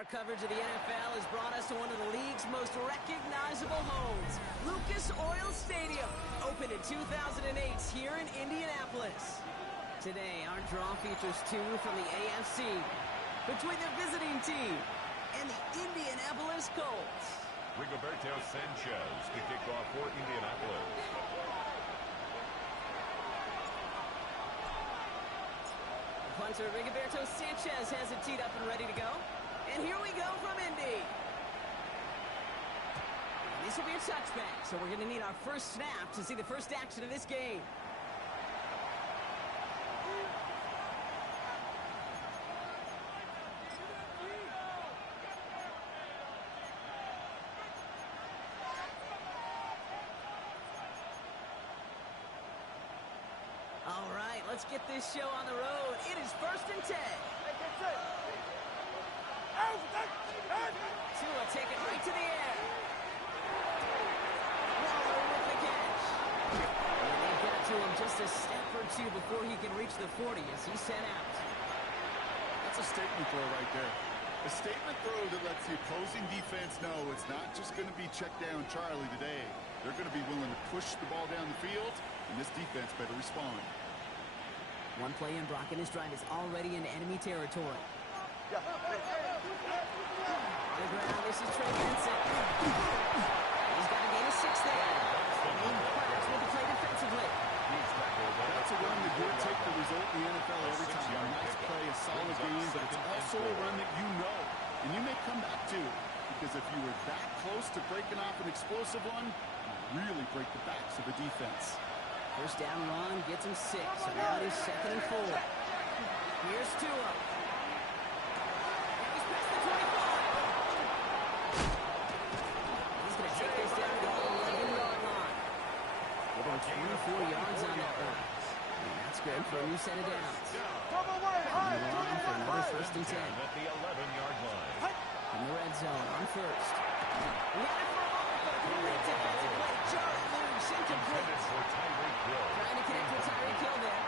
Our coverage of the NFL has brought us to one of the league's most recognizable homes, Lucas Oil Stadium, opened in 2008 here in Indianapolis. Today, our draw features two from the AFC, between the visiting team and the Indianapolis Colts. Rigoberto Sanchez to kick off for Indianapolis. Punter Rigoberto Sanchez has it teed up and ready to go. And here we go from Indy. And this will be a touchback, so we're going to need our first snap to see the first action of this game. All right, let's get this show on the road. It is 1st and 10. Tua take it right to the air. Waller with the catch. And they got to him just a step or two before he can reach the 40 as he set out. That's a statement throw right there. A statement throw that lets the opposing defense know it's not just going to be check down Charlie today. They're going to be willing to push the ball down the field, and this defense better respond. One play in, Brock, and his drive is already into enemy territory. On the ground, this is Trey Vincent. He's got a gain of 6 there. And Parks with the play defensively. That's a run that will take the result in the NFL every time. A nice play, a solid game, but it's also a run that you know, and you may come back to, because if you were that close to breaking off an explosive one, you really break the backs of the defense. First down run gets him 6, so now it is 2nd and 4. Here's Tua. And he's past the 25. He's going to take this down to the 11-yard line. We're going 24 yards on that run. And that's good for a new set of downs. And on for another 1st and 10. At the 11-yard line. In the red zone on first. We had it for a moment, but a great defensive play. Jarrett loose, incomplete. Trying to connect with Tyreek Hill there.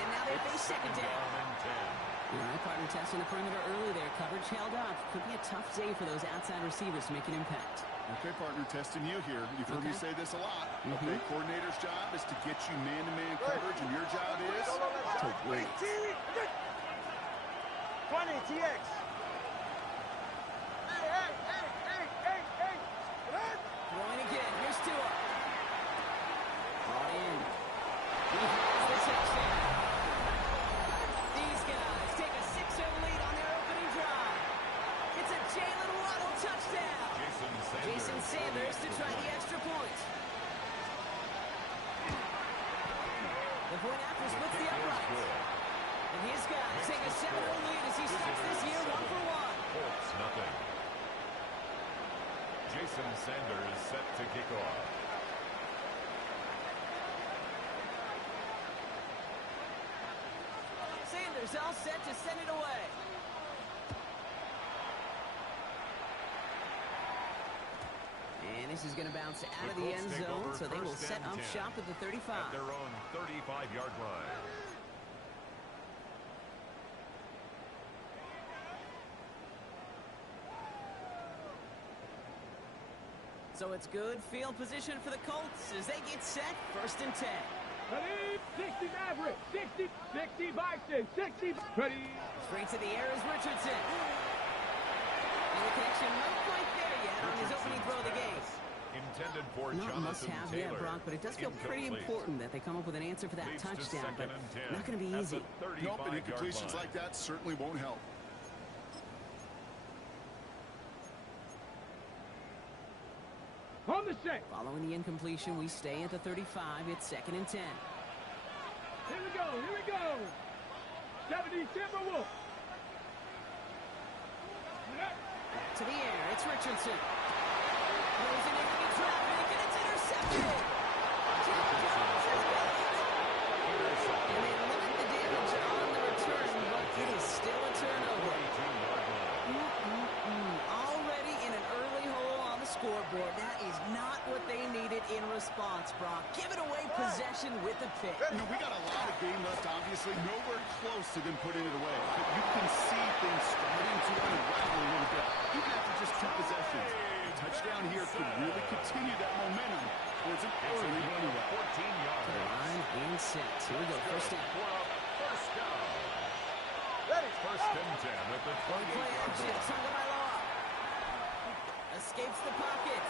And now they face 2nd down. All right, partner testing the perimeter early there. Coverage held up. Could be a tough day for those outside receivers to make an impact. Okay, partner, testing you here. You've heard me say this a lot. Okay, coordinator's job is to get you man-to-man coverage, and your job is to wait. 20, TX. Throwing again. Here's Tua. Brought in. He has the touchdown. These guys take a 6-0 lead on their opening drive. It's a Jalen Waddle touchdown. Jason Sanders to try the extra point. The point after splits the uprights. And his guys take a 7-0 lead as he starts this year 1 for 1. Colts, nothing. Jason Sanders set to kick off. Sanders all set to send it away. And this is going to bounce out of the end zone, so they will set up shop at the 35. At their own 35-yard line. So it's good field position for the Colts as they get set 1st and 10. Ready? 60 Maverick. 60 Bison. 60. Ready? Straight to the air is Richardson. And the connection not quite there yet on his opening throw of the game. Intended for Not Jonathan must-have Taylor. yet, Brock, but it does feel pretty important that they come up with an answer for that Leads to touchdown, but 2nd and 10. not going to be At easy. the 35-yard Nope, and incompletions line. like that certainly won't help. On the set. Following the incompletion, we stay at the 35. It's 2nd and 10. Here we go. 70 Timberwolf. Back to the air. It's Richardson. Throws it into the traffic, and it's intercepted. Jeff Jones has got it. And they limit the damage on the return, but it is still a turnover. Already in an early hole on the scoreboard. That is not what they needed it in response, Brock. Give it away possession with the pick. You know, we got a lot of game left, obviously. Nowhere close to them putting it away. But you can see things starting to unravel a little bit, even after just 2 possessions. A touchdown here could really continue that momentum towards an early runaway. 14 yards. Line and set. Here we go. First down. First down. First and 10 at the 28 Play yard action. line. Tagovailoa escapes the pocket.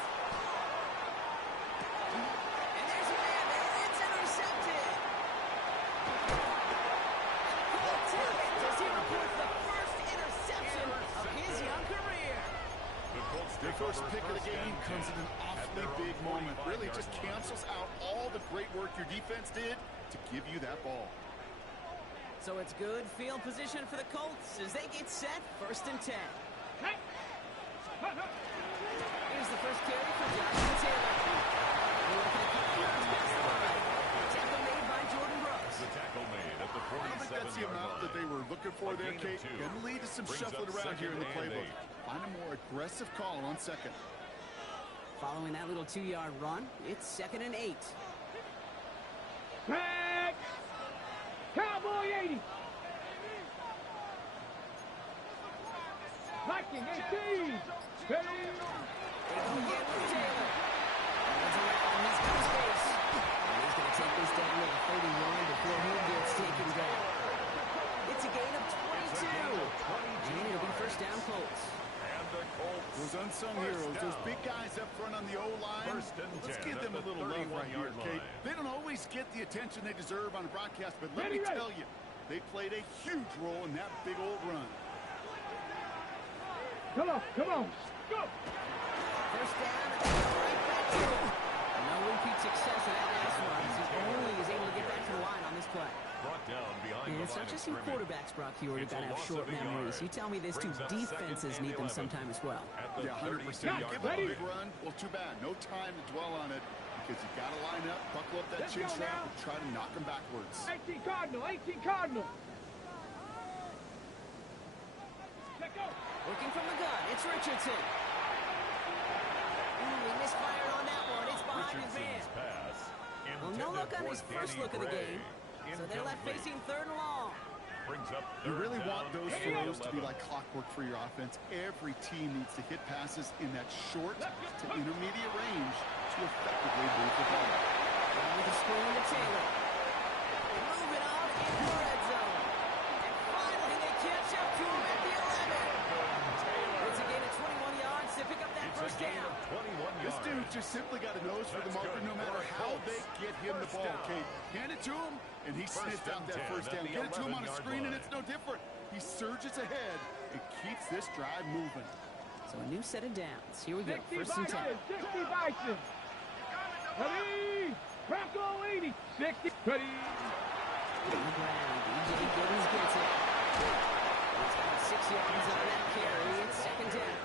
And there's a man there. It's intercepted. Colt Tillman does he report the first interception of his young career. The Colts Their take first over pick of the first game and comes at 10 an awfully their big own moment. 45 Really yard just line. cancels out all the great work your defense did to give you that ball. So it's good field position for the Colts as they get set. First and 10. Here's the first carry for Jonathan Taylor. We're looking at a couple yards past the line. Tackle made by Jordan Brooks. The tackle made at the I don't think that's the 47-yard amount that they line. were looking for A there, gain of Kate. 2. Going to lead to some Brings shuffling up around here in the second and playbook. 8. Find a more aggressive call on second. Following that little 2-yard run, it's second and 8. Back. Cowboy 80. Viking 18. Ready. They go again with Taylor. Runs around, he's got his base. And he's going to take this down at 31 before he gets taken down. It's a gain of 22. And it'll be first down Colts. And the Colts. Those unsung First heroes, those down. big guys up front on the O-line. First and Let's 10 give them at a the little love right here, 31-yard Kate. line. They don't always get the attention they deserve on a broadcast, but let me Ready. tell you, they played a huge role in that big old run. Come on. Come on. Go. First down, and they go right back to him. No repeat success of that last one as he only is able to get back to the line on this play. Brought down behind And the it's line not of just in scrimmage. quarterbacks, Brock, you already It's got to a have loss short of a memories. yard. You tell me these two Brings up defenses second need and them 11. sometime as well. At the Yeah, 100%. 32-yard Give them a line. big run. Well, too bad. No time to dwell on it because you got to line up, buckle up that Let's chin go strap, now. and try to knock them backwards. 18 Cardinal. 18 Cardinal. Let go. Looking from the gun, it's Richardson. Ooh, he misfired on that one. It's behind his man. Richardson's pass. Well, no look on his first look of the game. So they're left facing third and long. Brings up You third really down want those and throws to be 11. like clockwork for your offense. Every team needs to hit passes in that short to intermediate range to effectively move the ball. And with a screen to Taylor. Moving on in the red zone. And finally they catch up to him at the 11. It's a gain of 21 yards to pick up that It's first a gain down. of 21 This yards. dude just simply got a nose for the That's marker good no for matter the how Colts. they get him the First ball, down. Kate. Hand it to him, and he First sniffed out and that 10 first at down. the Get it to him on a 11-yard screen, and line. it's no different. He surges ahead and keeps this drive moving. So a new set of downs. Here we go. 60 First and 10. Bison. 60 Bison. Ready. Bronco 80. 60. Ready. On the ground. DJ Gibbons gets it. He's got 6 yards on that carry. It's second down.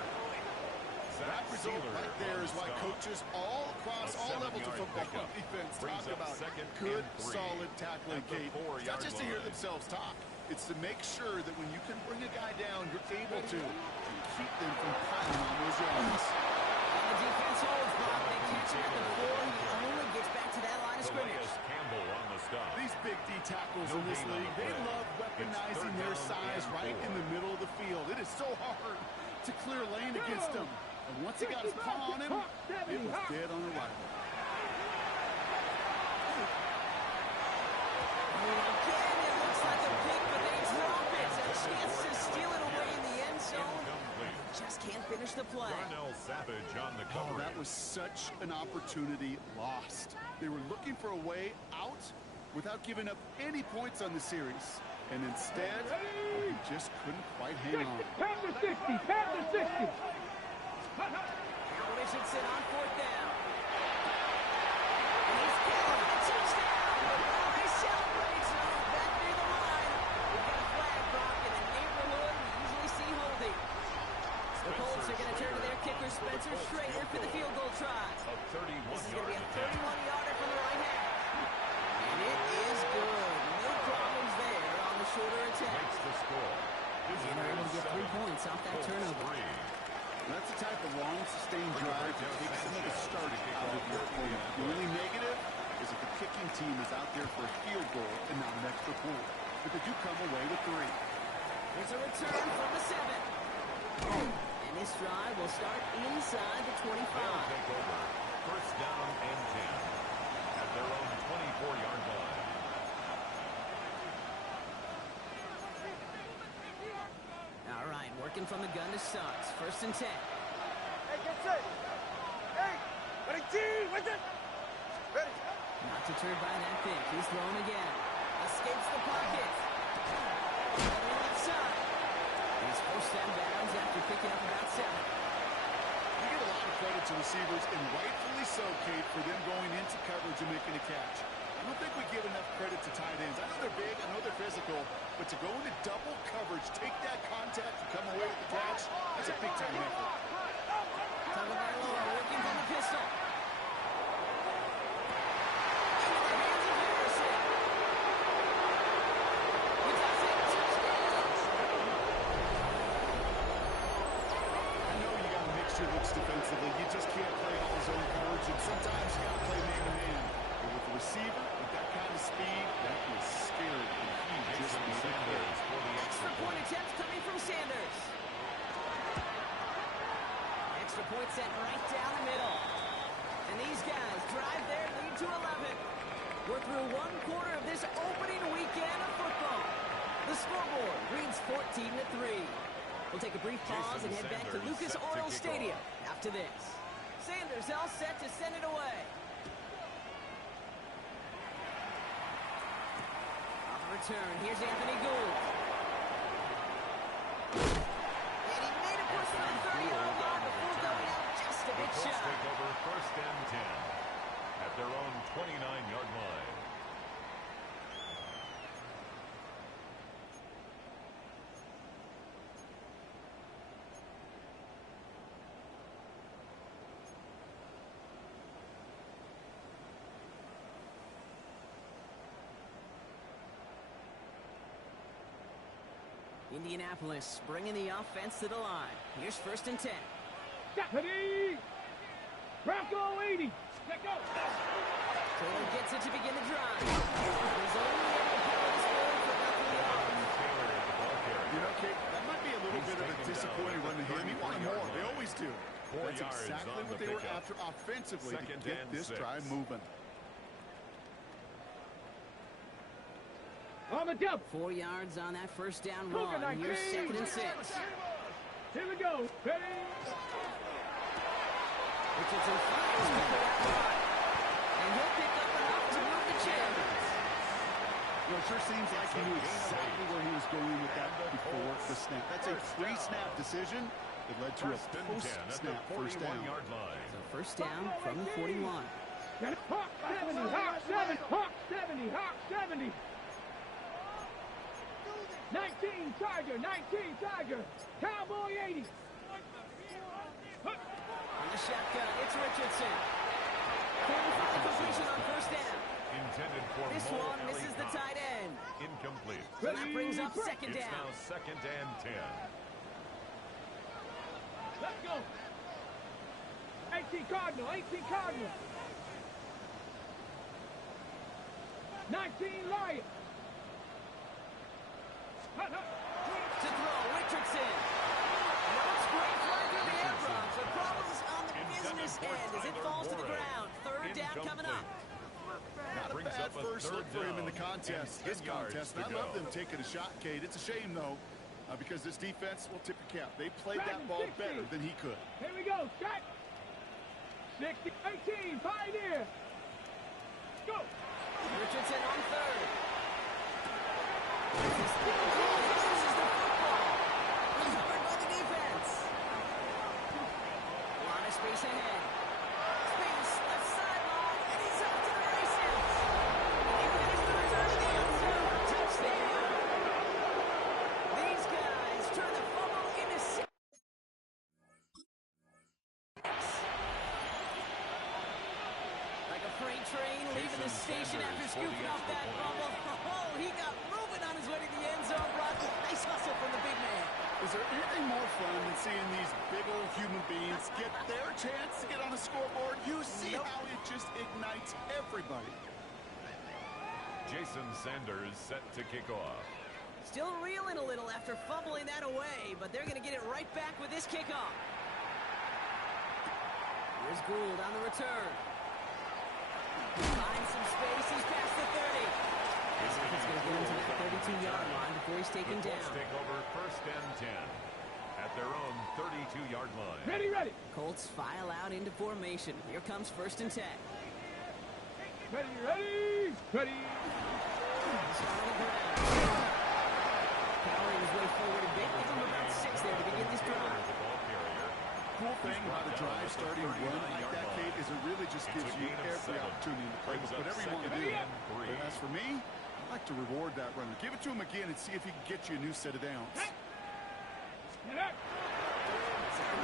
That result right there is why coaches all across all levels of football pickup. defense Brings talk up about second good, and 3 solid tackling, at the Kate. It's 4-yard not just to hear line. themselves talk. It's to make sure that when you can bring a guy down, you're able to keep them from piling on those yards. And the defense holds Brock. They catch him at the 4. He only gets back to that line of scrimmage. Elias Campbell on the stop. These big D tackles No in this gain on league, the they play. love It's weaponizing third their down size and right 4. in the middle of the field. It is so hard to clear lane against them. And once he got his paw on him, it was dead on arrival. Again, it looks like a pick, but they drop it. A chance to steal it away in the end zone. Incomplete. Just can't finish the play. Darnell Savage on the Oh, cover. that was such an opportunity lost. They were looking for a way out without giving up any points on the series. And instead, he just couldn't quite hang on. Panther 60. Panther 60. Now Richardson on fourth down. And he's killed for the touchdown. Oh, they celebrate, so back near the line. We've got a flag, Brock, in the neighborhood we usually see holding. The Colts are going to turn to their kicker, Spencer Schrader, for the field goal try. A 31 This is going to be a yard 31-yarder from the right half. And it is good. No problems there on the shorter attempt. makes the score. And they're able to get 3 points off that Colts turnover. 3. That's the type of long, sustained drive that takes some of the starting team is out there for a field goal and not an extra point. But they do come away with 3. There's a return from the 7. And this drive will start inside the 25. They'll take over. First down and 10 at their own 24-yard line. All right, working from the gun to start. First and 10. Hey, get set. Hey, ready, team, with it. Ready. Not deterred by that pick. He's thrown again. Escapes the pocket. On the left side. He's forced them downs after picking up about 7. You give a lot of credit to receivers, and rightfully so, Kate, for them going into coverage and making a catch. I don't think we give enough credit to tight ends. I know they're big, I know they're physical, but to go into double coverage, take that contact, and come away with the catch, that's a big-time effort. Tagovailoa working from the pistol. Defensively, you just can't play all zone coverage, and sometimes you got to play man-to-man. But with the receiver, with that kind of speed, that is scary, and he just made it play. Extra point attempt coming from Sanders. Extra point sent right down the middle. And these guys drive their lead to 11. We're through one quarter of this opening weekend of football. The scoreboard reads 14-3. We'll take a brief pause and head back to Lucas Oil Stadium after this. Sanders all set to send it away. On the return, here's Anthony Gould. And he made a push for the 30-yard line before going out just a bit shy. Take over first and 10 at their own 29-yard line. Indianapolis bringing the offense to the line. Here's first and 10. Ready. Bronco 80. Let go. Taylor gets it to begin the drive. He's only able to carry this forward for about 3 yards. You know, Kate, that might be a little bit of a disappointing run to him. He wanted more. They always do. That's exactly what they were after offensively to get this drive moving. On the jump. 4 yards on that first down run. Here's second and 6. Here we go. Ready. Richardson fires Cooper out wide. And he'll pick up enough to move the chains. You know, it sure seems like he knew exactly where he was going with that before the snap. That's a pre-snap decision that led to a post-snap first down. So first down from the 41. Hawk 70, Hawk 70, Hawk 70, Hawk 70. 19 Tiger, 19 Tiger, Cowboy 80. On the shotgun, it's Richardson. 45 completion on first down. Intended for this one misses the tight end. Incomplete. So that brings up second It's down. now second and 10. Let's go. 18 Cardinal, 18 Cardinal. 19 Lion. To throw, Richardson. Looks great flying through the air drops. The problem's on the business end as it falls to the ground. Third down coming up. Not a bad first look for him in the contest. His contest. I love them taking a shot, Kate. It's a shame, though, because this defense will tip your cap. They played that ball better than he could. Here we go. Shot. 60, 18, Pioneer. Go. Richardson on third. This is the football. Recovered by the defense. A lot of space ahead. Space, left sideline, and he's up to the races. He finished the return to the end zone. Touchdown. These guys turn the fumble into 6. Like a freight train leaving the station after scooping off that fumble. Oh, he got moving on his way to the end zone. Brock, nice hustle from the big man. Is there anything more fun than seeing these big old human beings get their chance to get on the scoreboard? You see how it just ignites everybody. Jason Sanders set to kick off. Still reeling a little after fumbling that away, but they're going to get it right back with this kickoff. Here's Gould on the return. Finds some space. He's past the 30. He's going to get him to that 32-yard line before he's taken down. Colts take over 1st and 10 at their own 32-yard line. Ready, ready. Colts file out into formation. Here comes 1st and 10. Ready, ready, ready. He's on the ground. Powering his way forward a bit. Give him about 6 there to begin this drive. Cool thing about a drive starting a run like that, Kate, is it really just gives you every opportunity to play with whatever you want to do. But as for me, I like to reward that runner. Give it to him again and see if he can get you a new set of downs. Second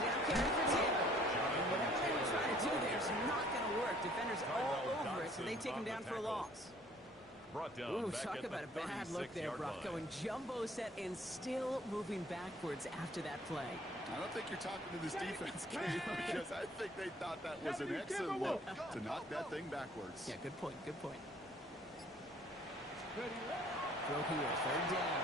down carry for Taylor. And whatever they were trying to do there is not going to work. Defenders all over it, so they take him down for a loss. Ooh, talk about a bad look there, Brock. Going jumbo set and still moving backwards after that play. I don't think you're talking to this defense, Kate, because I think they thought that was an excellent look to knock that thing backwards. Yeah, good point, good point. Throw here, 3rd down.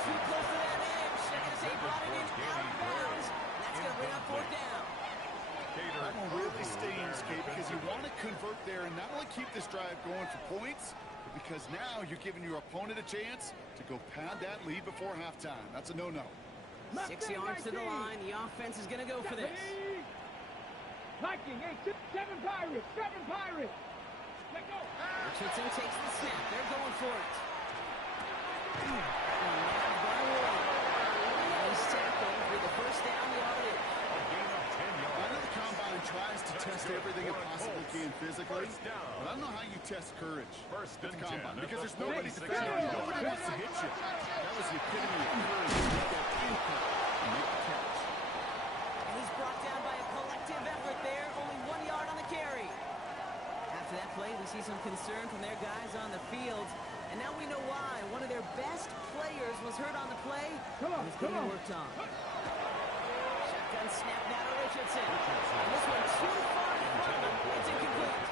Too close to that edge. They're going to say brought it in out of bounds. That's going to bring up 4th down. That one really stings, Kate, because you want to convert there and not only keep this drive going for points, but because now you're giving your opponent a chance to go pad that lead before halftime. That's a no-no. 6 yards to the line. The offense is going to go for this. Viking, 8, 7 Pirates, 7 Pirates. Let go. Richardson takes the snap. They're going for it. Nice tackle with the 1st down yardage. I know the combine tries to test everything it possibly can physically, but I don't know how you test courage at the combine, because there's nobody defending you. Nobody wants to hit you. That was the epitome of courage to make that impact and make the catch. And he's brought down by a collective effort there. Only 1 yard on the carry. After that play, we see some concern from their guys on the field. And now we know why. One of their best players was hurt on the play. Come on, and it's getting worked on. Shotgun snap now to Richardson. And this one too far in front of him. It's incomplete.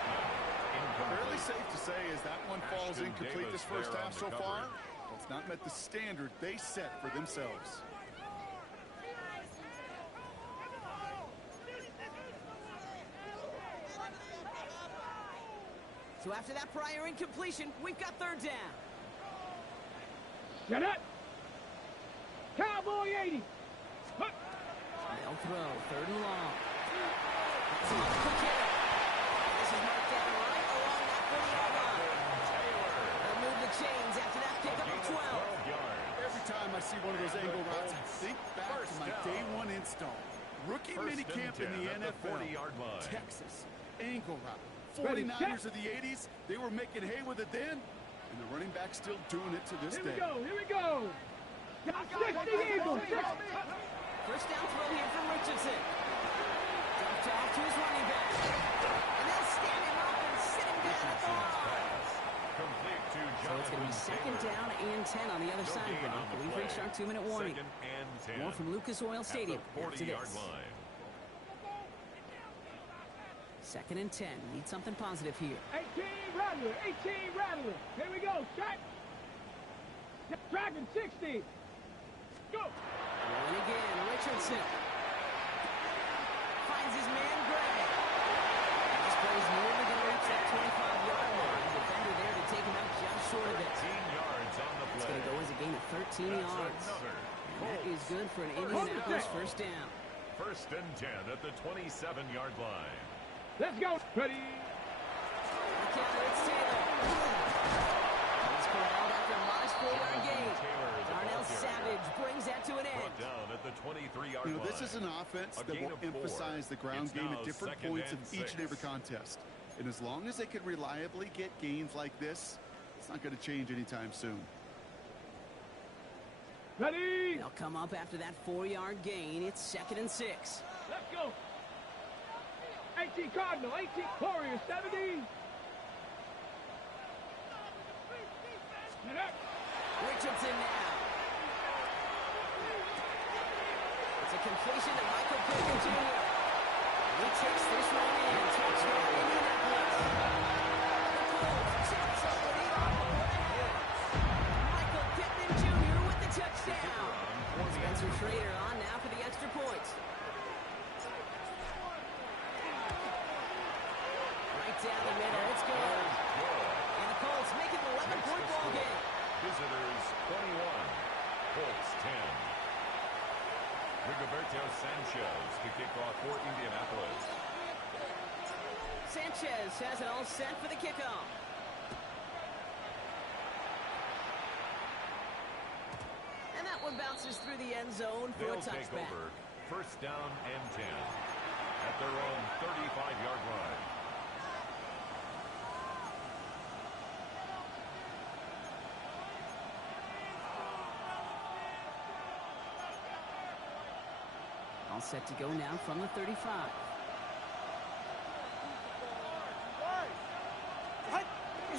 Fairly safe to say as that one falls incomplete this first half so far. It's not met the standard they set for themselves. So after that prior incompletion, we've got 3rd down. Get it. Cowboy 80. They'll throw 3rd and long. That's a quick hit. This is marked down right along that 40-yard line. They'll move the chains after that pickup of 12. Every time I see one of those angle routes, I think back to my day 1 install. Rookie minicamp in the NFL. Texas. Angle route. 49ers of the 80s, they were making hay with it then, and the running back still doing it to this day. Here we go. 60 Eagles. 1st down throw here from Richardson. Dumped off to his running back. And they'll stand him up and sit him down at the line. So it's going to be 2nd down and 10 on the other side, Brock. We've reached our 2-minute warning. More from Lucas Oil Stadium after this. 2nd and 10. Need something positive here. 18 Rattler. 18 Rattler. Here we go. Shot. Dragon 60. Go. Rolling again. Richardson. Finds his man Gray. This play is nearly going to reach that 25-yard line. Defender there to take him out just short of it. 13 yards on the play. It's going to go as a gain of 13 yards. And that is good for an Indianapolis 1st down. 1st and 10 at the 27-yard line. Let's go. Ready. It's Taylor. He's corralled after a modest 4-yard gain. Darnell Savage brings that to an end. Down at the 23-yard line. This is an offense that will emphasize the ground game at different points of each and every contest. And as long as they can reliably get gains like this, it's not going to change anytime soon. Ready. They'll come up after that 4-yard gain. It's 2nd and 6. Let's go. 18 Cardinal, 18 Warriors, 70. Richardson now. It's a completion to Michael Pittman Jr. He takes this one in. Touchdown. down the middle. It's good. And the Colts make it an 11-point ball game. Visitors 21, Colts 10. Rigoberto Sanchez to kick off for Indianapolis. Sanchez has it all set for the kickoff. And that one bounces through the end zone for They'll a touchback. take over first down and 10 at their own 35-yard line. All set to go now from the 35.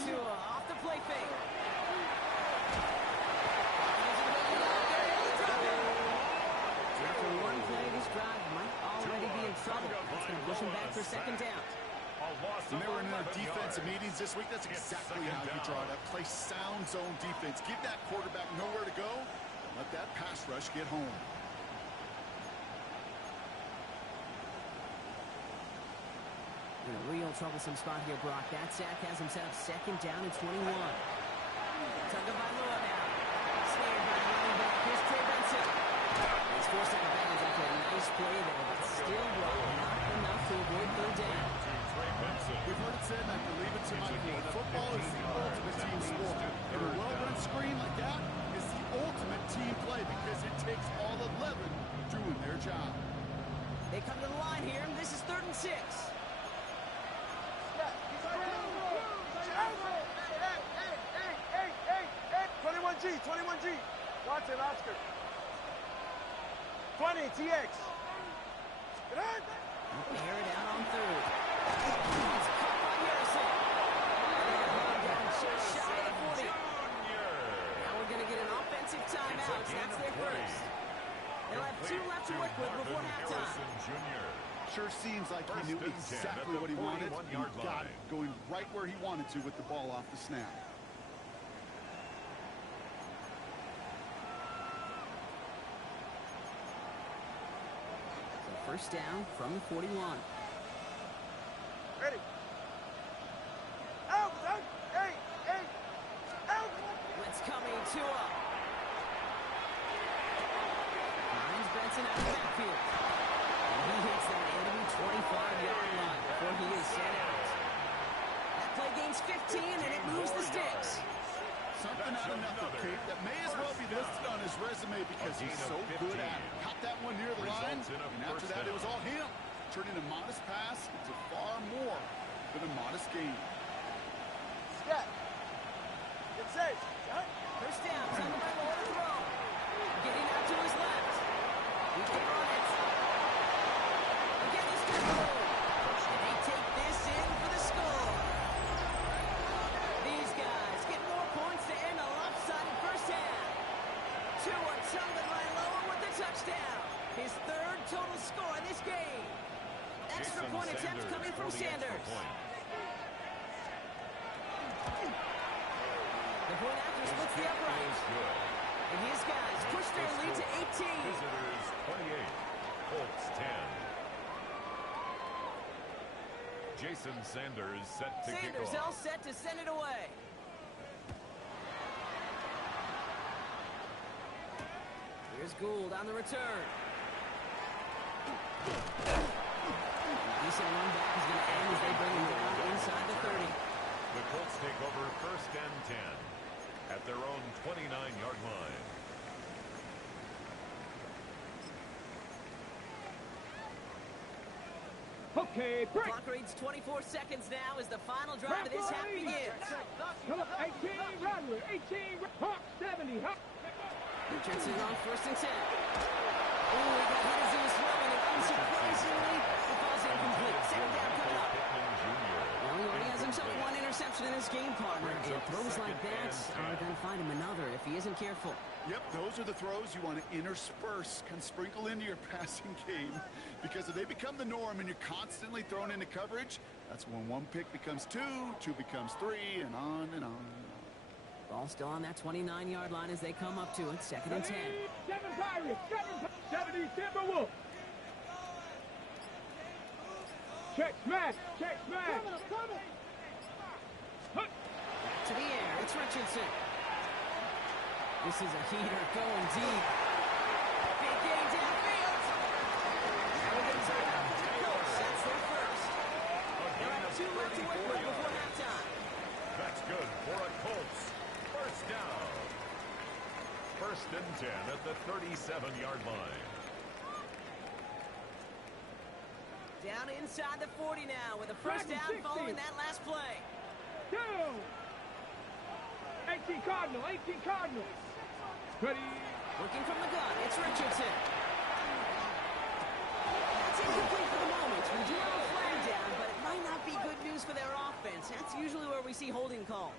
Off the play fake. After one play, this drive might already be in trouble. That's going to push him back for second down. When they were in their defensive meetings this week, that's exactly how you draw it up. Play sound zone defense. Give that quarterback nowhere to go, and let that pass rush get home. In a real troublesome spot here, Brock. That sack has him set up second down and 21. Tugged by Lua now. Snared by the running back. Here's Trey Benson. He's forced out of bounds after a nice play there, but still, Brock, not enough to avoid third down. We've heard it said, and I believe it to my core. Football is the ultimate team sport. And a well-run screen like that is the ultimate team play because it takes all 11 doing their job. They come to the line here, and this is 3rd and 6. 21G. Watson, Oscar. 20, TX. Air it out on 3rd. It's caught by Harrison. Just shy of the 40. Now we're going to get an offensive timeout. That's their first. They'll have 2 left to work with before halftime. Sure seems like he knew exactly what he wanted. He got it, going right where he wanted to with the ball off the snap. First down from the 41. Ready. Out. Hey. Out. Blitz coming to up. Finds Benson out of the backfield. And he hits that enemy 25-yard line before he is sent out. That play gains 15, and it moves the sticks. Something out of nothing, Kate, that may as well be listed on his resume because he's so good at it. Caught that one near the line, and after that it was all him. Turning a modest pass into far more than a modest gain. Step. Get safe. First down, coming by Lord throw. Getting out to his left. He can run it. Again, he's going to go. And they take this in for the score. These guys get more points to end a lopsided first half. Tua tumbling right lower with the touchdown. His 3rd total score in this game. Extra point attempt coming from Sanders. The point after splits the upright. And his guys push their lead to 18. Visitors 28, Colts 10. Jason Sanders set to kick Sanders off. all set to send it away. Here's Gould on the return. Decent run back is going to end as they bring him down inside the 30. The Colts take over first and 10 at their own 29-yard line. Okay, break. Clock reads 24 seconds now as the final drive of this half begins. Come up, 18, Rodler, 18, Hawk, 70, Hawk. Richardson on 1st and 10. Oh, he got hit as he was throwing, and unsurprisingly, the ball's incomplete. Second down coming up. Well, he already has himself 1 interception in this game, partner. And throws like that are going to find him another if he isn't careful. Yep, those are the throws you want to intersperse, can sprinkle into your passing game. Because if they become the norm and you're constantly thrown into coverage, that's when 1 pick becomes 2, 2 becomes 3, and on and on. Ball still on that 29-yard line as they come up to it. 2nd and 10. 7 Pirates, 70 Timberwolves. Check smash. Check smash. Back to the air. It's Richardson. This is a heater going deep. Big game downfield. Everything's over for the Colts. That's their first. They'll have 2 left to work with before halftime. That's good for a Colts. First down. First and 10 at the 37-yard line. Down inside the 40 now with a first down following that last play. 2. 18 Cardinal. 18 Cardinal. Ready. Working from the gun, it's Richardson. That's incomplete for the moment. We do have a flag down, but it might not be good news for their offense. That's usually where we see holding calls.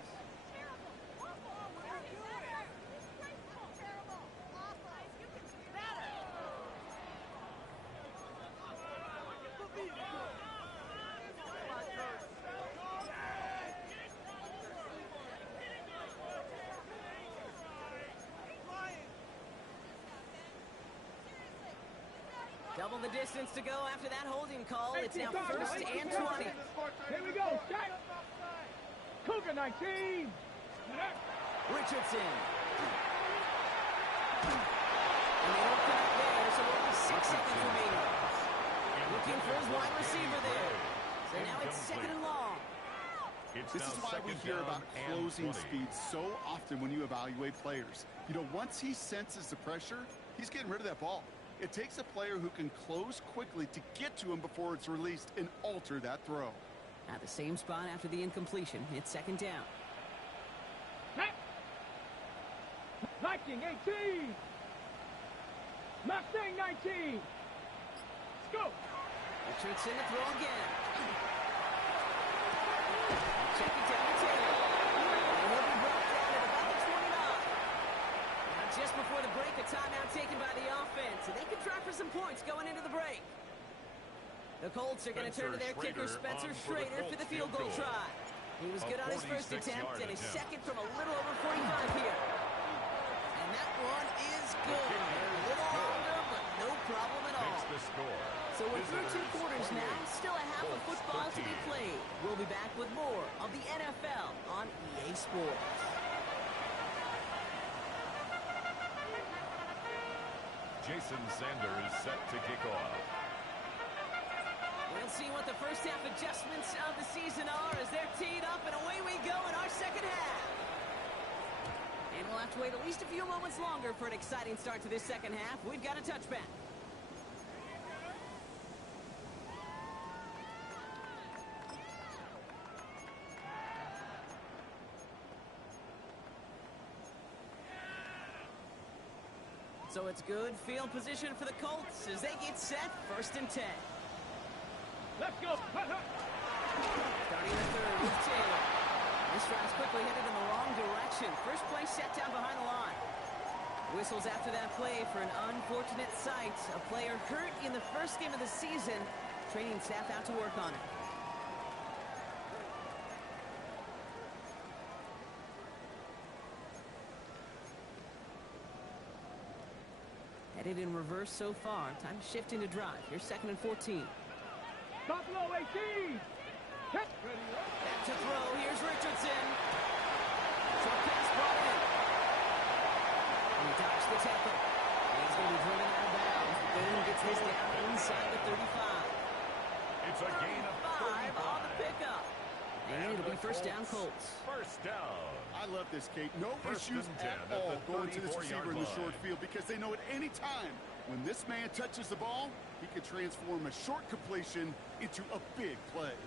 Double the distance to go after that holding call. It's now first and 20. Here we go. Set. Cougar 19. Richardson. And they don't connect there, so only 6 seconds remaining. Looking for his wide receiver there. So now it's second and long. This is why we hear about closing speed so often when you evaluate players. You know, once he senses the pressure, he's getting rid of that ball. It takes a player who can close quickly to get to him before it's released and alter that throw. At the same spot after the incompletion, it's second down. Viking 18. Mustang 19. Let's go. Richardson to throw again. Check it down to Taylor. And he'll be brought down at about the 29. Now just before the break, a timeout taken by the offense. And they can try for some points going into the break. The Colts are going to turn to their kicker, Spencer Schrader, for the field goal try. He was good on his first attempt and his second from a little over 45 here. And that one is good. A little longer, but no problem at all. So we're through 2 quarters now. Still a half of football to be played. We'll be back with more of the NFL on EA Sports. Jason Sanders set to kick off. We'll see what the first half adjustments of the season are as they're teed up, and away we go in our second half. And we'll have to wait at least a few moments longer for an exciting start to this second half. We've got a touchback. So it's good field position for the Colts as they get set, first and 10. Let's go. Starting the third with Taylor. This drive's quickly headed in the wrong direction. First play set down behind the line. Whistles after that play for an unfortunate sight. A player hurt in the first game of the season. Training staff out to work on it. Headed in reverse so far. Time to shift into drive. Here's second and 14. Buffalo 18. Back to throw. Here's Richardson. Short pass brought in. And he dodged the tackle. He's going to be driven out of bounds. Boone gets this down inside the 35. It's a gain of 5 on the pickup. And it'll be first down Colts. First down. I love this, Kate. No First issues and at 10 at all the going to this 34-yard receiver in the line. short field because they know at any time when this man touches the ball, he can transform a short completion into a big play.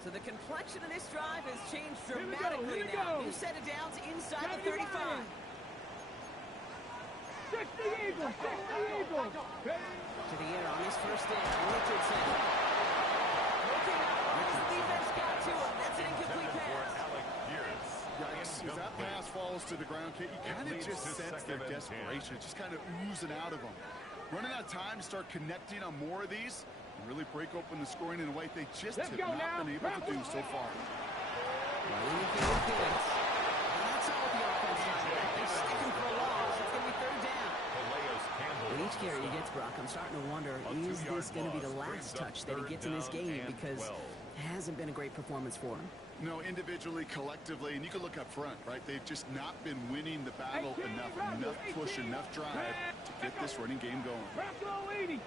So the complexion of this drive has changed Here we go, dramatically here we now. go. New set of downs inside the 35. 60 Eagles. 60 Eagles. To the air on his first down. Richardson. Looking up as the defense got to him. That's an incomplete pass. Yikes. As that pass falls to the ground, Kate, you kind of just sense their desperation. It's just kind of oozing out of them. Running out of time to start connecting on more of these and really break open the scoring in a way they just have not been able to do so far. And that's all the offense line. They're sticking for a loss. It's going to be third down. Calais Campbell He each carry he gets, Brock, I'm starting to wonder, is this going to be the last touch that he gets in this game? Because it hasn't been a great performance for him. No, individually, collectively, and you can look up front, right? They've just not been winning the battle enough push, enough drive to get this running game going. Bronco 80.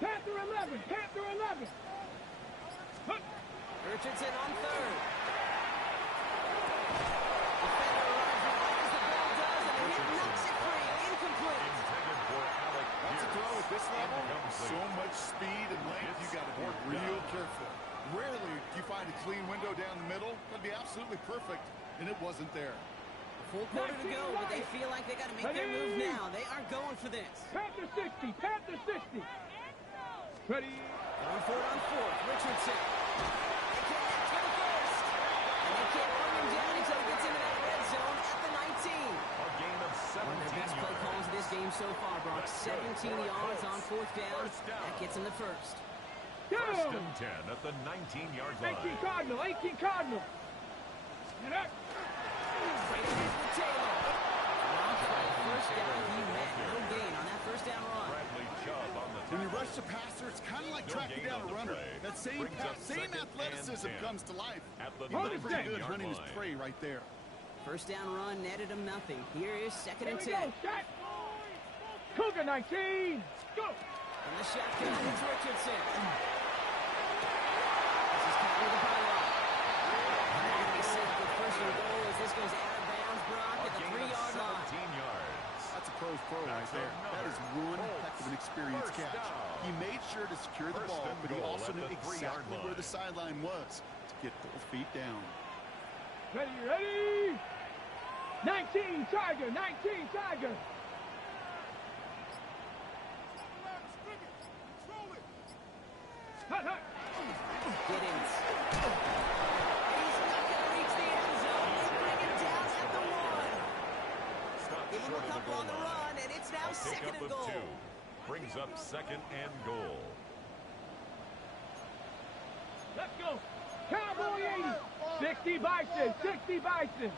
Panther 11. Panther 11. Richardson on third. Defender arrives right as the ball does, and the hit knocks it free. Incomplete. That's a throw at this level. So much speed and length, you got to be real careful. Rarely do you find a clean window down the middle. That'd be absolutely perfect, and it wasn't there. Full quarter to go, but they feel like they got to make their move now. They are going for this. Panther 60. Panther 60. Ready. Going for it on fourth. Richardson. They connect for the first. And they can't run him down until he gets into that red zone at the 19. A gain of 17 One of their best play calls of this game so far, Brock. 17 yards on fourth down. That gets them the first. First and 10 at the 19-yard line. 18 Cardinal. 18 Cardinal. Get up. Straight ahead with Taylor. Brock for the first down. He met. No gain on that first down run. Bradley Chubb on the When you rush the passer, it's kind of like tracking down a runner. That same athleticism comes to life. He's pretty good hunting his prey right there. First down run netted him nothing. Here is second and 10. Here we go. Shot. Cougar 19. Go. In the shotgun, it's Richardson. This is caught with the pylon. They're going to be set with first and goal as this goes out of bounds, Brock, at the 3-yard line. 17 yards. That's a pro's pro right there. That is one heck of an experienced catch. He made sure to secure the ball, but he also knew exactly where the sideline was to get both feet down. Ready, ready. 19 Tiger. 19 Tiger. Hut, hut. Giddens. He's not going to reach the end zone. They bring him down at the 1. Give him a couple on the run, and it's now second and goal. Brings up second and goal. Let's go. Cowboy 80. 60 Bison. 60 Bison.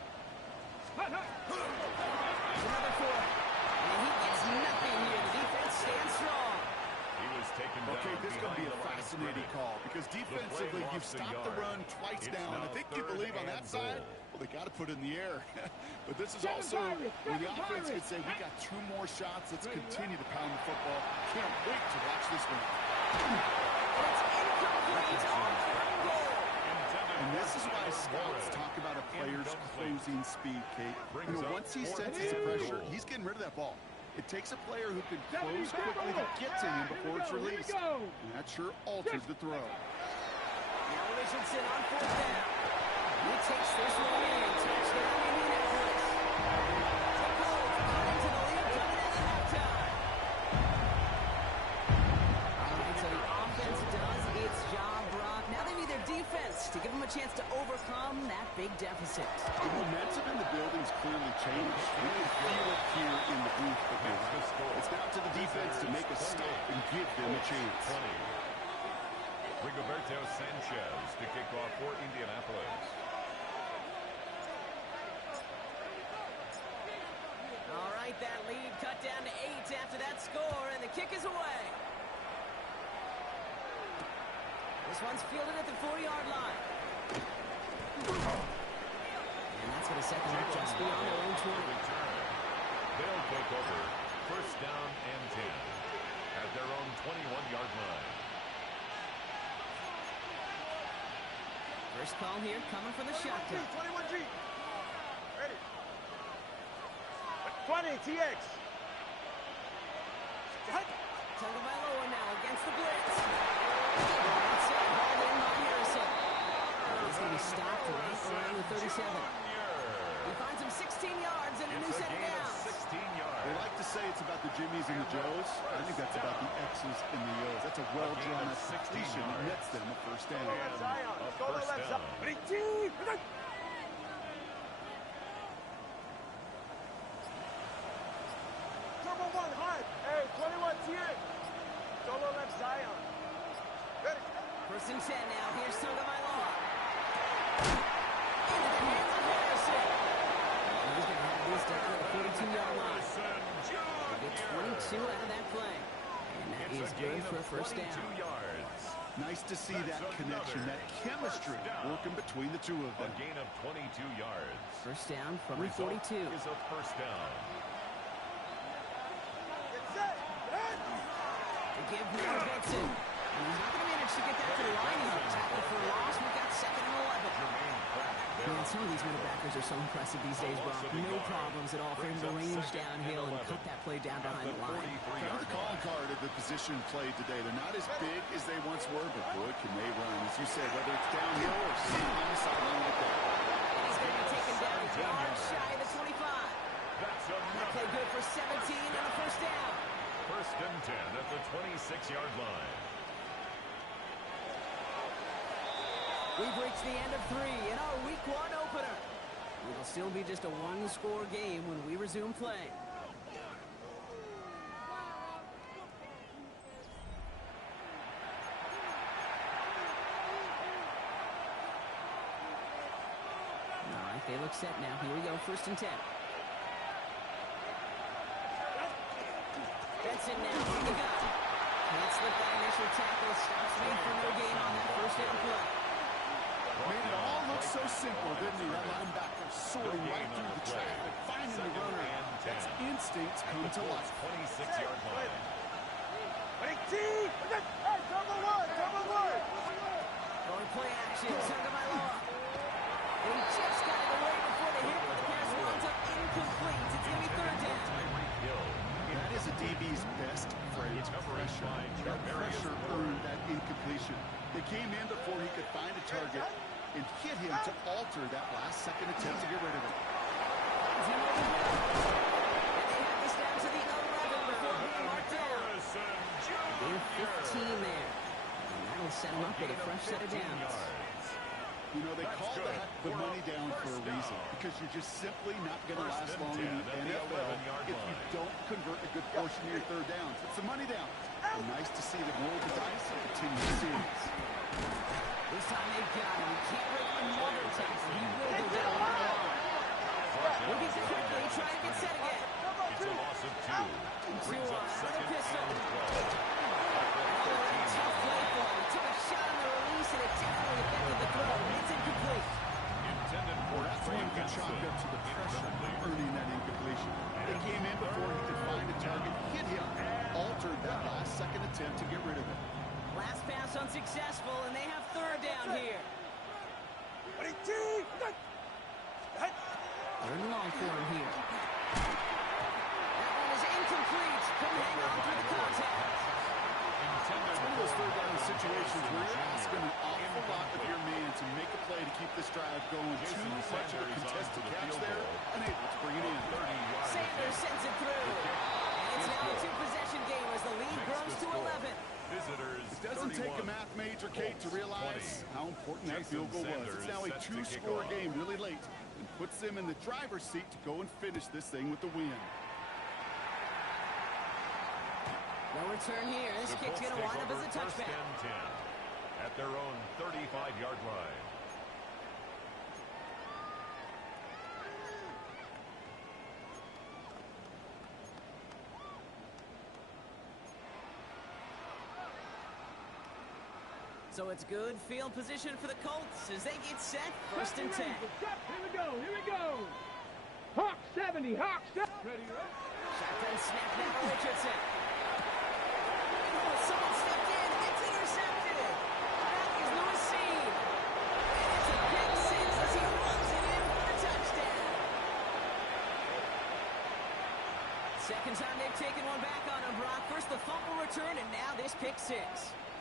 Hut, hut. Another 4. And he gets nothing here. The defense stands strong. He was taken down. Okay, this is going to be a fascinating call because defensively you've stopped the run twice down. And I think you believe on that side, well, they got to put it in the air. But this is also where the offense could say, we got 2 more shots. Let's continue to pound the football. Can't wait to watch this one. It's incomplete on third and goal. And this is why scouts talk about a player's closing speed, Kate. You know, once he senses the pressure, he's getting rid of that ball. It takes a player who can close quickly to get to him before it's released. And that sure altered the throw. Now Richardson on fourth down. He takes this one in. Touchdown Indianapolis. The Colts cut into the lead coming into halftime. All right, so the offense does its job, Brock. Now they need their defense to give them a chance to overcome that big deficit. The momentum in the building's clearly changed. We can feel it here in the booth. It's now to the defense to make a stop and give them a chance. Rigoberto Sanchez to kick off for Indianapolis. All right, that lead cut down to 8 after that score, and the kick is away. This one's fielded at the 4-yard line. And that's going to set them up just beyond their own 20. They'll take over first down and 10 at their own 21-yard line. First call here coming for the shotgun. 21G. Ready. 20 TX. Tagovailoa now against the blitz. That's it. Hauled in by Harrison. He's going to be stopped right around the 37. He finds him 16 yards and a new set of downs. 16 yards. They like to say it's about the Jimmies and the Joes. I think that's about the X's and the O's. That's a well-drawn completion that nets them a first down. Go to left side. Ready. Turbo 1 hard. Hey, 21 TX. Solo left Zion. Ready. First and 10 now. Here's Tagovailoa. Into the hands of Harrison. He's going to have this down at the 42. 22-yard line. They get 22 out of that play. And that is good for a first down. Yards. Nice to see that connection, that chemistry working between the two of them. A gain of 22 yards. First down from the Result 42. is a first down. They give now Benson. And he's not going to manage to get that to the line. He's tackled for a loss. We've got 2nd and 11. Man, some of these middle backers are so impressive these days, Brock. No problems at all for him to range downhill and cut that play down behind the line. Kind of the calling card of the position played today. They're not as big as they once were, but boy, can they run. As you said, whether it's downhill or sitting on the sideline like that. And he's going to be taken down yards shy of the 25. That play good for 17 and a first down. First and 10 at the 26-yard line. We've reached the end of 3 in our Week 1 opener. It'll still be just a one-score game when we resume play. All right, they look set now. Here we go, 1st and 10. Benson now from the gun. Can't slip that initial tackle. Stops made for no gain on that first down play. Made it all look so simple, didn't he? That linebacker soaring right through the traffic, finding the runner. That's instincts come to life. 26-yard line. Going play action, Tagovailoa. He just got it away before the hit, but the pass winds up incomplete. It's going to be 3rd down. That is a DB's best phrase, pressure. That pressure earned that incompletion. They came in before he could find a target and hit him to alter that last-second attempt to get rid of it. And they have this down to the 11 before being marked down. They're 15 there. And that'll set them up with a fresh set of downs. You know, they call that the money down for a reason, because you're just simply not going to last long in the NFL if you don't convert a good portion of your 3rd downs. It's the money down. And nice to see them roll the dice and continue the series. This time they've got him. He can't break another tackle. He will go down on the line. Looking quickly, trying to get set again. It's a loss of 2. Brings up Another 2nd pistol. and 12. Tough play for him. He took a shot on the release, and it definitely affected the throw. It's incomplete. Intended for That's when you can chalk up to the pressure earning that incompletion. They came in before he could find a target, hit him, altered that last-second attempt to get rid of it. Last pass unsuccessful, and they have 3rd down here. 3rd and long for him here. That one is incomplete. Couldn't hang on through the contact. It's one of those 3rd down situations where you're asking an awful lot of your man to make a play to keep this drive going. Too much of a contested catch there, unable to bring it in. Sanders sends it through. And it's now a 2-possession game as the lead grows to 11. Visitors, It doesn't take a math major, Kate, to realize how important that field goal was. It's now a 2-score game really late and puts them in the driver's seat to go and finish this thing with the win. No return here. This kick's going to wind up as a touchback. First and 10 at their own 35-yard line. So it's good field position for the Colts as they get set. 1st and 10. Here we go. Here we go. Hawk 70. Hawk 70. Ready, right? Shotgun snap now to Richardson. Oh, someone stepped in. It's intercepted. That is Lewis Seed. And it's a big 6 as he runs it in for a touchdown. Second time they've taken one back on him, Brock. First the fumble return, and now this pick 6.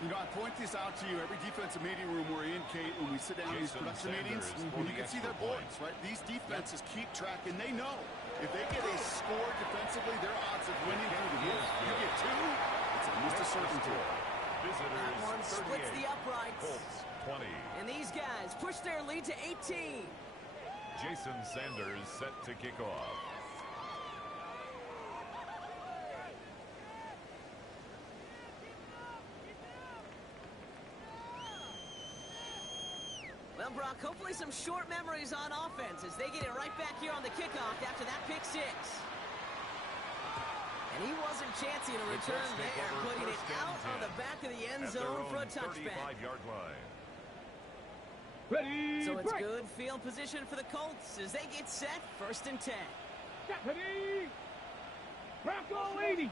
You know, I point this out to you every defensive meeting room we're in, Kate, when we sit down in these production meetings, and you can see their boards, right? These defenses keep track, and they know if they get a score defensively, their odds of winning through the roof. You get 2, it's almost a certainty. That one splits the uprights. Colts 20. And these guys push their lead to 18. Jason Sanders set to kick off. Well, Brock, hopefully some short memories on offense as they get it right back here on the kickoff after that pick 6. And he wasn't chancing a return there, putting it out on the back of the end zone for a touchback. 35-yard line. Ready, So it's break. good field position for the Colts as they get set, 1st and 10. Ready. Bronco 80.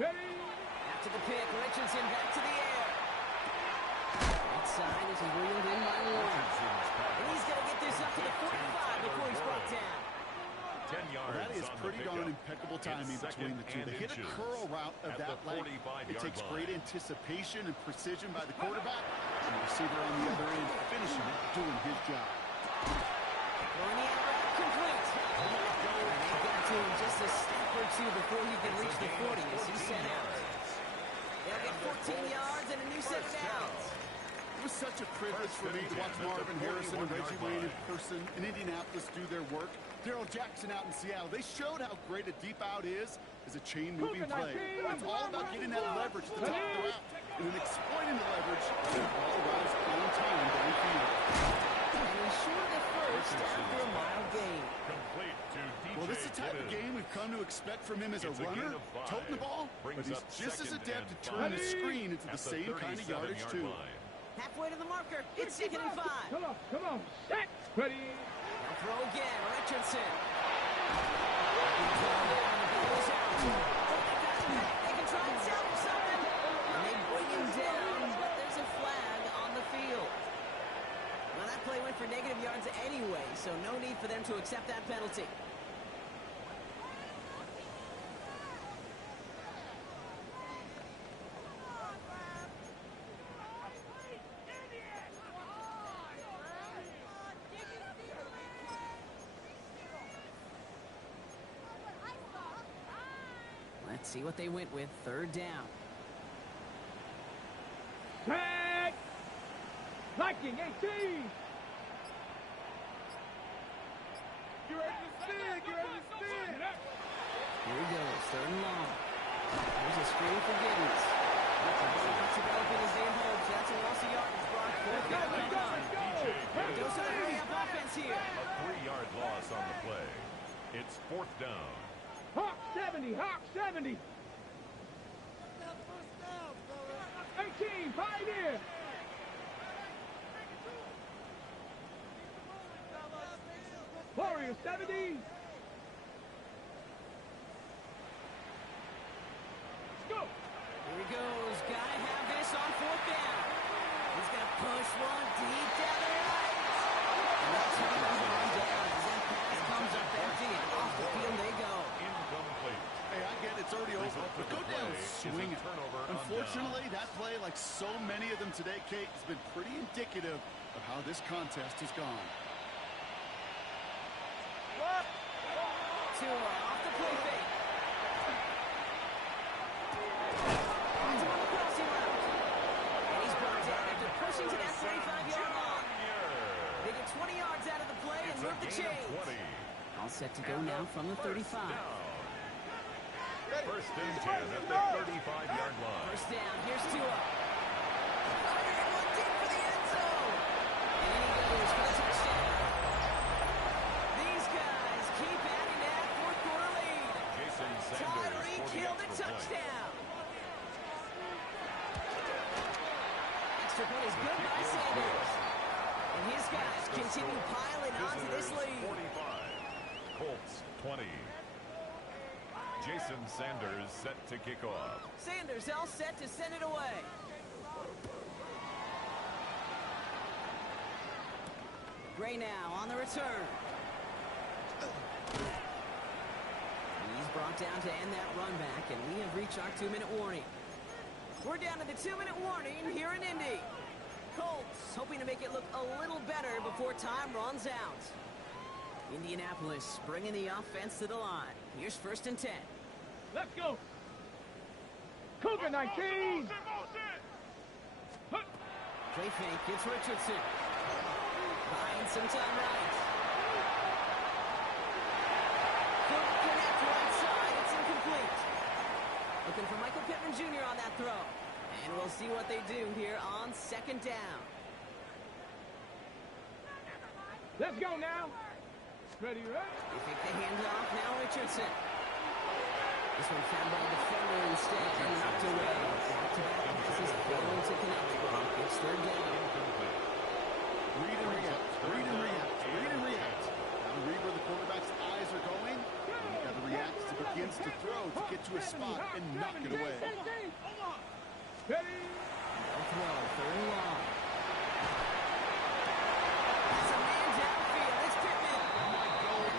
Ready. After the pick, Richardson back to the air. Right side is reeled in by one. And he's going to get this up to the 45 before he's brought down. 10 yards. That is on pretty the darn pickup. impeccable It's timing between second the two. and They hit a inches curl route of at that the length. 45-yard It takes line. great anticipation and precision by the quarterback, and the receiver on the other end finishing it, doing his job. Throwing the end route complete. And they've got to him just a step or two before he can reach the 40 as he's sent out. They'll get 14 yards and a new set of downs. It was such a privilege for me to watch Marvin Harrison and Reggie Wayne in person in Indianapolis do their work. Daryl Jackson out in Seattle. They showed how great a deep out is as a chain-moving play. It's all about getting that leverage at the top of the route and then exploiting the leverage when the ball arrives on time downfield. And he's short at first after a mild gain. Complete to DJ Well, this is the type of Gibbons. game we've come to expect from him as a It's a runner, gain of 5. toting the ball, but Brings he's up just as second adept and at turning the 5 screen into the at same kind of yardage, 37-yard too. line. Halfway to the marker. It's 2nd and 5. Come on. Set. Ready. They'll throw again. Richardson. He's going down. The ball is out. They can try and salvage something. And they bring him down, but there's a flag on the field. Well, that play went for negative yards anyway, so no need for them to accept that penalty. Let's see what they went with. 3rd down. Tag. Viking 18. Get ready to spin. Here he goes. 3rd and long. There's a screen for Gibbons. Not developing as they hoped. That's a loss of yardage, Brock. 4th down. Dose of the hurry-up offense here. A 3-yard loss on the play. It's 4th down. Hawk 70. 18, 5 in. Warriors 70. Let's go. Here he goes. Gotta have this on 4th down. He's gonna push one deep down the right. And that's how he's run down as that pass comes up empty and off the field they go. Incomplete. Hey, I get it's already over, but go down swinging. Unfortunately, that play, like so many of them today, Kate, has been pretty indicative of how this contest has gone. Tua off the play fake. Finds him on the crossing route. And he's brought down after pushing to that 45-yard line. They get 20 yards out of the play and move the chains. All set to go now from the 35. 1st and 10 at the 35-yard line. 1st down. Here's Tua. Firing one deep for the end zone. And in he goes for the touchdown. These guys keep adding to that 4th quarter lead. Jason Sanders Tyreek for the Hill the extra point. touchdown. Extra point is good by Sanders. And his guys continue piling onto this lead. 45. Colts 20. Jason Sanders set to kick off. Sanders all set to send it away. Gray now on the return. He's brought down to end that run back, and we have reached our 2-minute warning. We're down to the 2-minute warning here in Indy. Colts hoping to make it look a little better before time runs out. Indianapolis bringing the offense to the line. Here's 1st and 10. Let's go. Cougar 19. Play fake, it's Richardson. Buying some time right. Could connect right side, it's incomplete. Looking for Michael Pittman Jr. on that throw. And we'll see what they do here on 2nd down. Let's go now. Ready, ready? They take the handoff. Now Richardson. This one found by the defender instead and knocked away. Back-to-back passes failing to connect. Brock gets third down. Read and react. Read and react. Read and react. Got to read where the quarterback's eyes are going. And you got to react as he begins to throw to get to a spot and knock it away. Ready? No throw. Third and long. That's a man downfield. It's Pittman.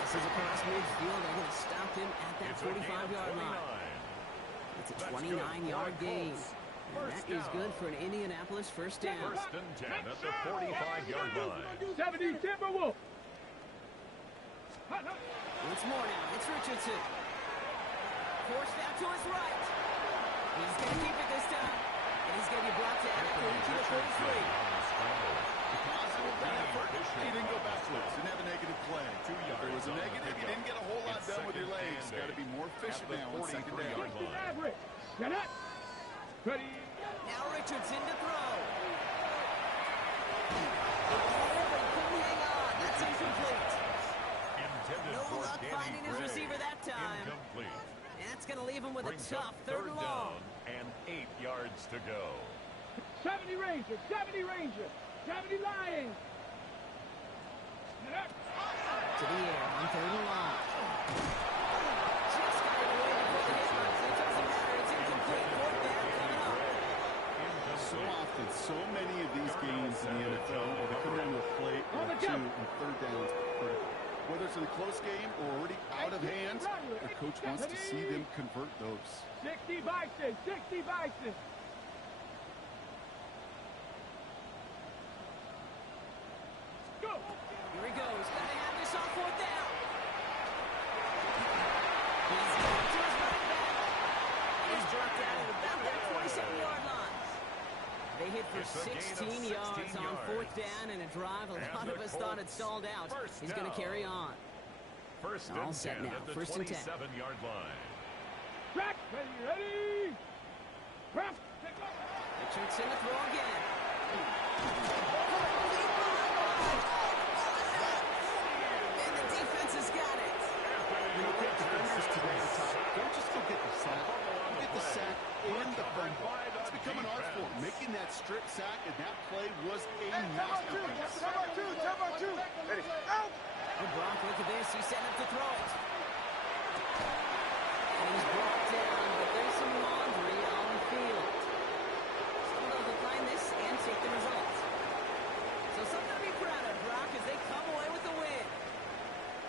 This is across midfield. They're going to stop him at that 45-yard line. It's a 29-yard gain. And that is good for an Indianapolis first down. First and 10 at the 45-yard line. 70 Timberwolves. Once more now, it's Richardson. Forced out to his right. He's going to keep it this time. And he's going to be brought down at 42-43. Positive effort. He didn't go backwards. Didn't have a negative play. If there was a negative, you didn't get a whole lot done with your legs. Got to be more efficient now on second down. Average. Get it. Ready? Now Richardson to throw. Couldn't hang on. That's incomplete. No luck finding his receiver that time. Incomplete. And that's going to leave him with Brings a up tough third and long. down and 8 yards to go. 70 Rangers. 70 Rangers. 70 Lions. To the air on third and long. Just got it away before the hit marks. It doesn't matter. It's incomplete. Fourth down coming up. So often, so many of these games in the NFL where they come down to a play or two and third downs are critical. Whether it's in a close game or already out of hand, the coach wants to see them convert those. 60 Bison. 60 Bison. Go. Here he goes. Got to have this on fourth down. He's got to his right back. And he's dropped out at about that 47-yard line. They hit for 16 yards on fourth down and a drive. A lot of us thought it stalled out. He's going to carry on. First All and set 10 now. at the First and 10. 27-yard line. Track. Ready. Prep. Richardson to throw again. And the defense has got it. You know, great defenders today on top. Don't just go get the sack. You get the sack and the fumble. It's become an art form. Making that strip sack and that play was a masterpiece. Time out two. Ready. Out. Oh, Brock, look at this. He's setting up to throw it. And he's brought down, but there's some laundry on the field. Still able to find this and take the result. So something to be proud of, Brock, as they come away with the win.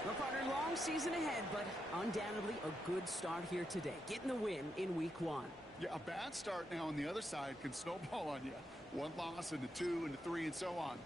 Well, partner, long season ahead, but undoubtedly a good start here today. Getting the win in week 1. Yeah, a bad start now on the other side can snowball on you. One loss into 2 into 3 and so on.